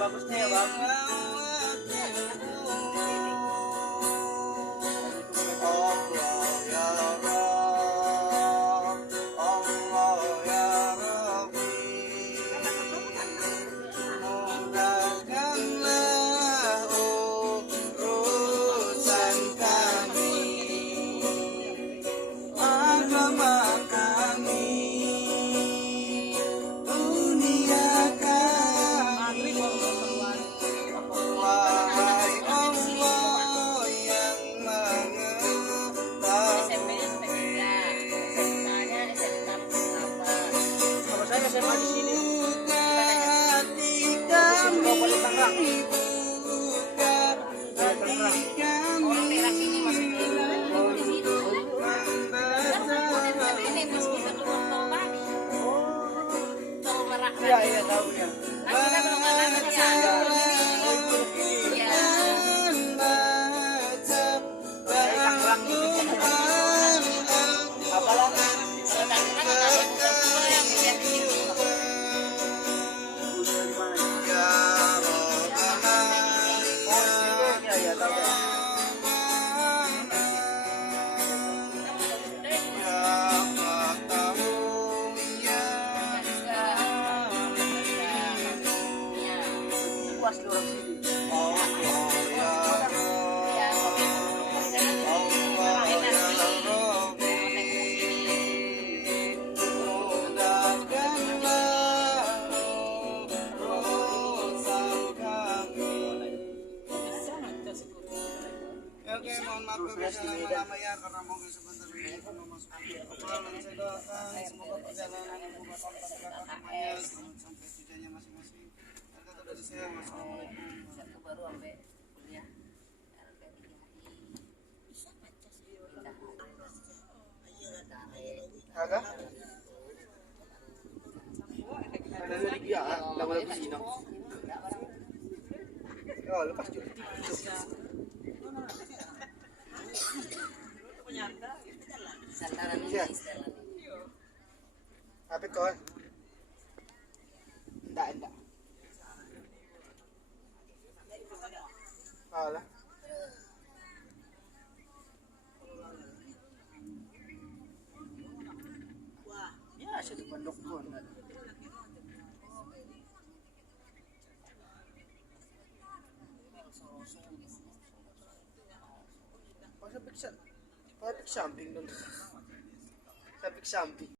bagusnya ya bang. SMA di sini. Kau paling Tangerang. Orang daerah sini masih di situ. Ini pas kita keluar tol tadi. Tol Merak. Iya iya tahu ya. Kan kita belum kenal ya. Iya. Dari Tangerang itu. Apalagi oke, mohon maaf lama-lama ya karena mobil sebentar ini mau masuk kapal dan saya doakan semoga perjalanan ibu bapak semuanya sampai tujuannya masing-masing. Kata dari saya, wassalamualaikum. Satu baru sampai kuliah. Kagak? Ada dari dia, lama lagi sini. Oh, lepas juga. Santaran Iya. istilahnya. Apa kau? Enggak. Alah. Ya, satu pondok pun. Sampai samping dong. Sampai samping.